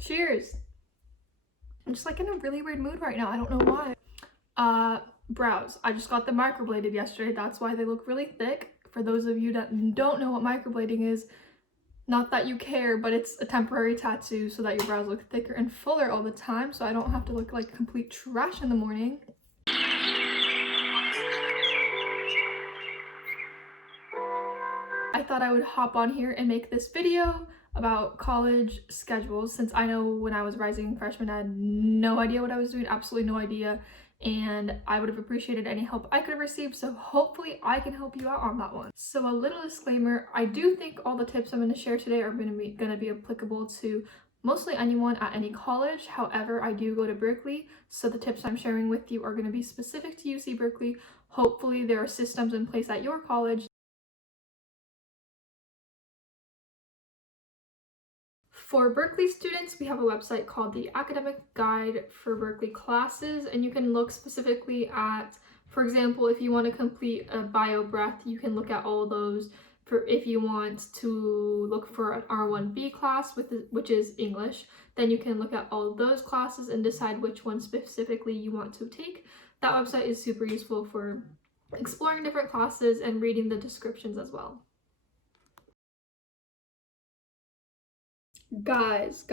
Cheers. I'm just like in a really weird mood right now. I don't know why. Brows. I just got them microbladed yesterday. That's why they look really thick. For those of you that don't know what microblading is, not that you care, but it's a temporary tattoo so that your brows look thicker and fuller all the time, so I don't have to look like complete trash in the morning. I thought I would hop on here and make this video about college schedules, since I know when I was rising freshman I had no idea what I was doing, absolutely no idea, and I would have appreciated any help I could have received, so hopefully I can help you out on that one. So a little disclaimer, I do think all the tips I'm going to share today are going to be applicable to mostly anyone at any college. However, I do go to Berkeley, so the tips I'm sharing with you are going to be specific to UC Berkeley. Hopefully there are systems in place at your college. For Berkeley students, we have a website called the Academic Guide for Berkeley Classes, and you can look specifically at, for example, if you want to complete a bio breath, you can look at all those. For if you want to look for an R1B class, which is English, then you can look at all those classes and decide which one specifically you want to take. That website is super useful for exploring different classes and reading the descriptions as well. Guys,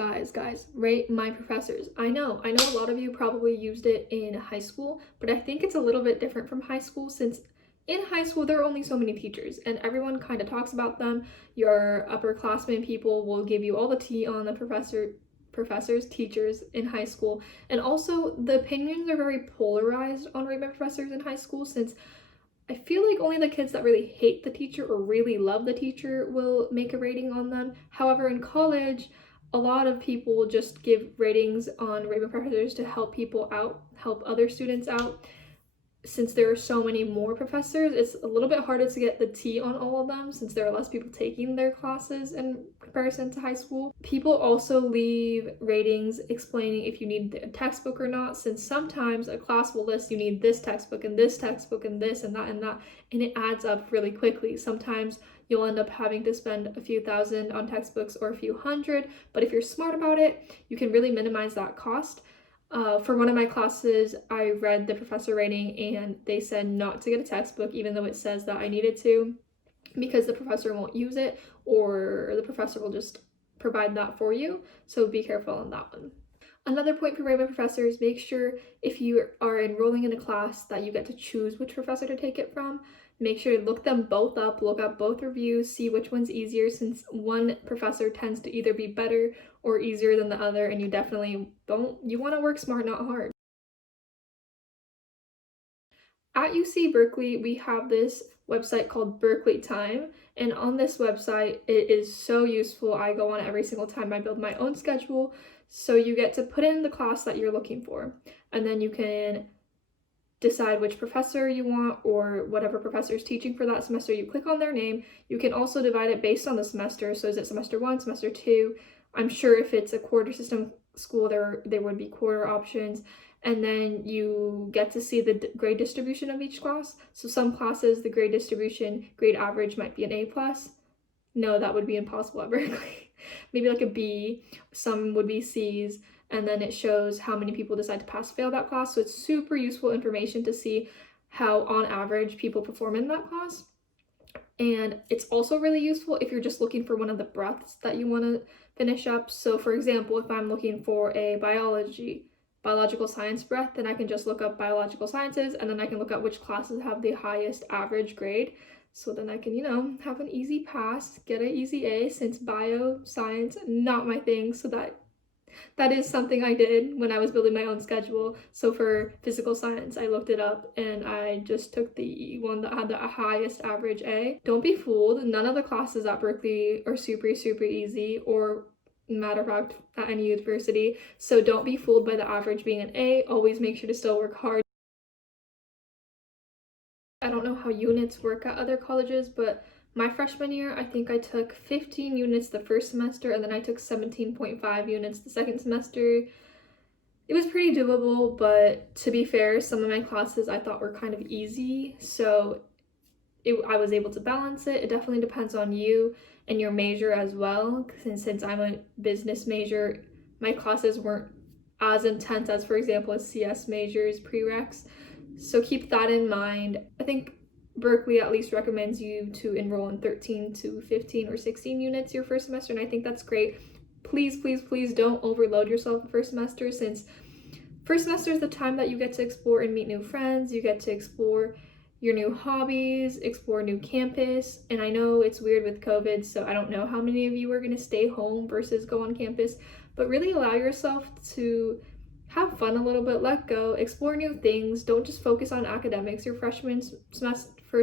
rate my professors. I know a lot of you probably used it in high school, but I think it's a little bit different from high school, since in high school there are only so many teachers and everyone kind of talks about them. Your upperclassmen people will give you all the tea on the professors, teachers in high school, and also the opinions are very polarized on rate my professors in high school, since I feel like only the kids that really hate the teacher or really love the teacher will make a rating on them. However, in college, a lot of people just give ratings on rating professors to help people out, help other students out. Since there are so many more professors, it's a little bit harder to get the tea on all of them, since there are less people taking their classes in comparison to high school. People also leave ratings explaining if you need a textbook or not, since sometimes a class will list you need this textbook and this textbook and this and that, and it adds up really quickly. Sometimes you'll end up having to spend a few thousand on textbooks or a few hundred, but if you're smart about it, you can really minimize that cost. For one of my classes, I read the professor rating and they said not to get a textbook, even though it says that I needed to, because the professor won't use it, or the professor will just provide that for you. So be careful on that one. Another point for rating professors, make sure if you are enrolling in a class that you get to choose which professor to take it from. Make sure to look them both up, look up both reviews, see which one's easier, since one professor tends to either be better or easier than the other, and you want to work smart, not hard. At UC Berkeley, we have this website called Berkeley Time, and on this website, it is so useful. I go on it every single time I build my own schedule. So you get to put in the class that you're looking for, and then you can decide which professor you want, or whatever professor is teaching for that semester, you click on their name. You can also divide it based on the semester, so is it semester 1, semester 2? I'm sure if it's a quarter system school, there would be quarter options, and then you get to see the grade distribution of each class. So some classes, the grade distribution, grade average might be an A+. No, that would be impossible at Berkeley. Maybe like a B, some would be C's, and then it shows how many people decide to pass fail that class. So it's super useful information to see how on average people perform in that class. And it's also really useful if you're just looking for one of the breaths that you want to finish up. So for example, if I'm looking for a biological science breath, then I can just look up biological sciences, and then I can look at which classes have the highest average grade. So then I can, have an easy pass, get an easy A, since bio, science, not my thing. So that is something I did when I was building my own schedule. So for physical science, I looked it up and I just took the one that had the highest average A. Don't be fooled. None of the classes at Berkeley are super easy, or matter of fact, at any university. So don't be fooled by the average being an A. Always make sure to still work hard. I don't know how units work at other colleges, but my freshman year, I think I took 15 units the first semester, and then I took 17.5 units the second semester. It was pretty doable, but to be fair, some of my classes I thought were kind of easy, so I was able to balance it. It definitely depends on you and your major as well, since I'm a business major, my classes weren't as intense as, for example, a CS majors prereqs. So keep that in mind. I think Berkeley at least recommends you to enroll in 13 to 15 or 16 units your first semester, and I think that's great. Please, please, please don't overload yourself the first semester, since first semester is the time that you get to explore and meet new friends. You get to explore your new hobbies, explore new campus. And I know it's weird with COVID, so I don't know how many of you are going to stay home versus go on campus, but really allow yourself to have fun a little bit, let go, explore new things. Don't just focus on academics your first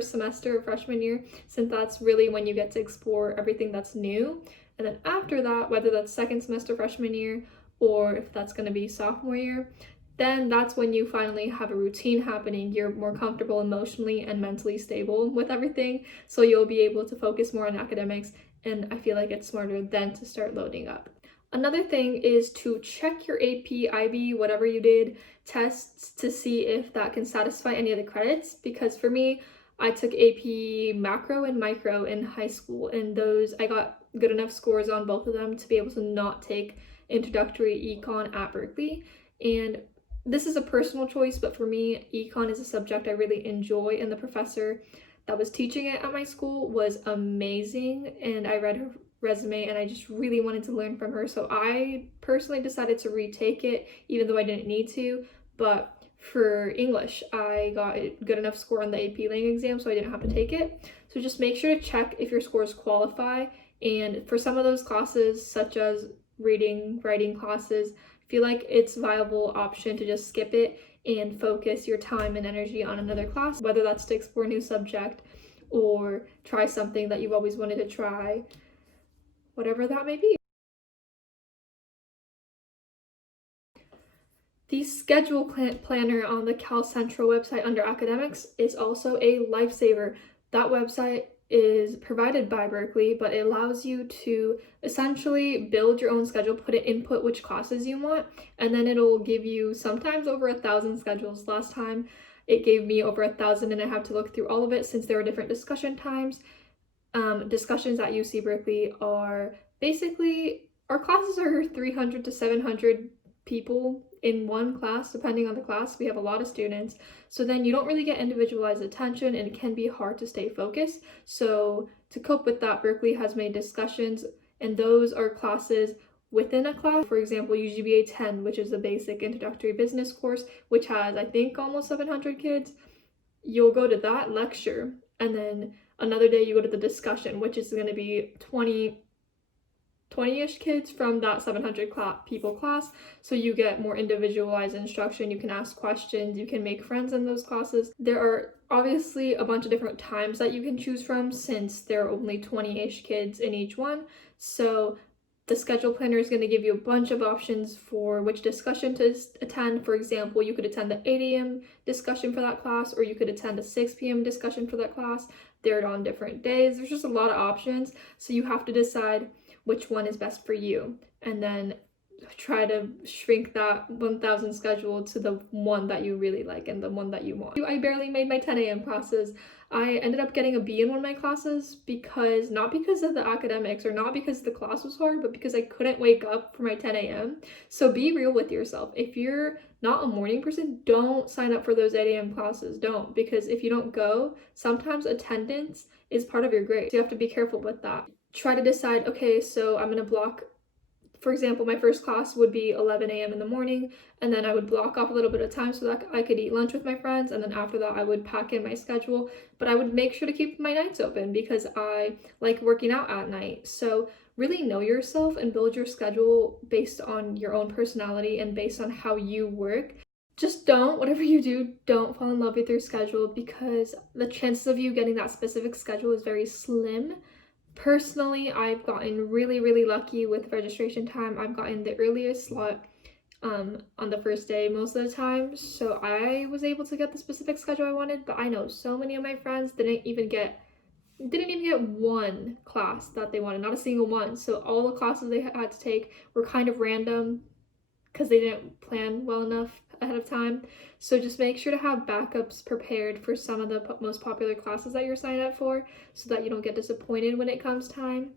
semester of freshman year, since that's really when you get to explore everything that's new. And then after that, whether that's second semester freshman year or if that's going to be sophomore year, then that's when you finally have a routine happening. You're more comfortable emotionally and mentally stable with everything, so you'll be able to focus more on academics, and I feel like it's smarter then to start loading up. Another thing is to check your AP, IB, whatever you did, tests to see if that can satisfy any of the credits, because for me, I took AP macro and micro in high school, and those I got good enough scores on both of them to be able to not take introductory econ at Berkeley. And this is a personal choice, but for me, econ is a subject I really enjoy, and the professor that was teaching it at my school was amazing, and I read her resume and I just really wanted to learn from her, so I personally decided to retake it even though I didn't need to. But for English, I got a good enough score on the AP Lang exam, so I didn't have to take it. So just make sure to check if your scores qualify, and for some of those classes, such as reading, writing classes, I feel like it's a viable option to just skip it and focus your time and energy on another class, whether that's to explore a new subject or try something that you've always wanted to try, whatever that may be. The schedule planner on the Cal Central website under academics is also a lifesaver. That website is provided by Berkeley, but it allows you to essentially build your own schedule, input which classes you want, and then it'll give you sometimes over 1,000 schedules. Last time it gave me over 1,000, and I have to look through all of it since there are different discussion times. Discussions at UC Berkeley are basically, our classes are 300 to 700 people in one class, depending on the class. We have a lot of students, so then you don't really get individualized attention, and it can be hard to stay focused. So to cope with that, Berkeley has made discussions, and those are classes within a class. For example, UGBA 10, which is the basic introductory business course, which has, I think, almost 700 kids. You'll go to that lecture, and then another day you go to the discussion, which is going to be 20-ish kids from that 700 people class. So you get more individualized instruction. You can ask questions, you can make friends in those classes. There are obviously a bunch of different times that you can choose from, since there are only 20-ish kids in each one. So the schedule planner is going to give you a bunch of options for which discussion to attend. For example, you could attend the 8 a.m. discussion for that class, or you could attend a 6 p.m. discussion for that class. They're on different days. There's just a lot of options, so you have to decide which one is best for you, and then try to shrink that 1,000 schedule to the one that you really like and the one that you want. I barely made my 10 a.m. classes. I ended up getting a B in one of my classes not because of the academics or not because the class was hard, but because I couldn't wake up for my 10 a.m. So be real with yourself. If you're not a morning person, don't sign up for those 8 a.m. classes. Don't, because if you don't go, sometimes attendance is part of your grade. So you have to be careful with that. Try to decide, okay, so I'm gonna block, for example, my first class would be 11 a.m. in the morning, and then I would block off a little bit of time so that I could eat lunch with my friends, and then after that I would pack in my schedule, but I would make sure to keep my nights open because I like working out at night. So really know yourself and build your schedule based on your own personality and based on how you work. Just whatever you do, don't fall in love with your schedule, because the chances of you getting that specific schedule is very slim. Personally, I've gotten really, really lucky with registration time. I've gotten the earliest slot on the first day most of the time, so I was able to get the specific schedule I wanted. But I know so many of my friends didn't even get one class that they wanted, not a single one. So all the classes they had to take were kind of random because they didn't plan well enough ahead of time. So just make sure to have backups prepared for some of the most popular classes that you're signed up for, so that you don't get disappointed when it comes time.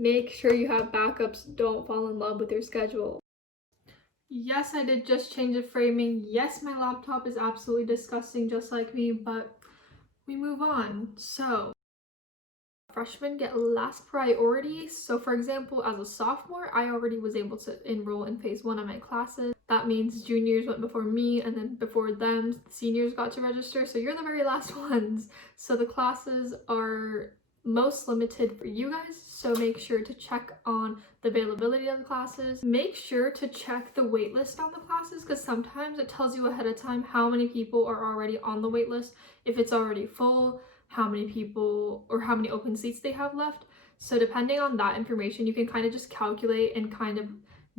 Make sure you have backups. Don't fall in love with your schedule. Yes, I did just change the framing. Yes, my laptop is absolutely disgusting just like me, but we move on. So, freshmen get last priority. So for example, as a sophomore, I already was able to enroll in phase 1 of my classes. That means juniors went before me, and then before them, the seniors got to register. So you're the very last ones. So the classes are most limited for you guys, so make sure to check on the availability of the classes. Make sure to check the wait list on the classes, because sometimes it tells you ahead of time how many people are already on the wait list, if it's already full, how many people or how many open seats they have left. So depending on that information, you can kind of just calculate and kind of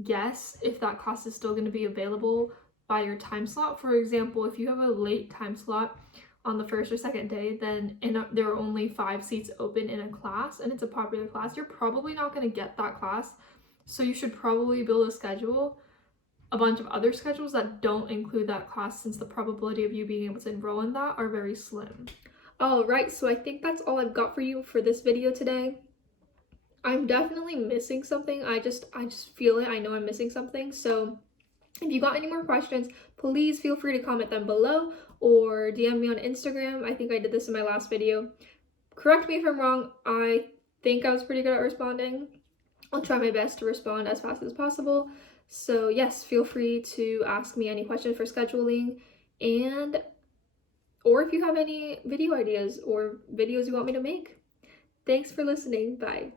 guess if that class is still going to be available by your time slot. For example, if you have a late time slot on the first or second day, then there are only 5 seats open in a class and it's a popular class, you're probably not going to get that class. So you should probably build a schedule, a bunch of other schedules that don't include that class, since the probability of you being able to enroll in that are very slim. Alright, so I think that's all I've got for you for this video today. I'm definitely missing something. I just feel it. I know I'm missing something. So if you got any more questions, please feel free to comment them below or DM me on Instagram. I think I did this in my last video. Correct me if I'm wrong. I think I was pretty good at responding. I'll try my best to respond as fast as possible. So yes, feel free to ask me any questions for scheduling, and or if you have any video ideas or videos you want me to make. Thanks for listening. Bye.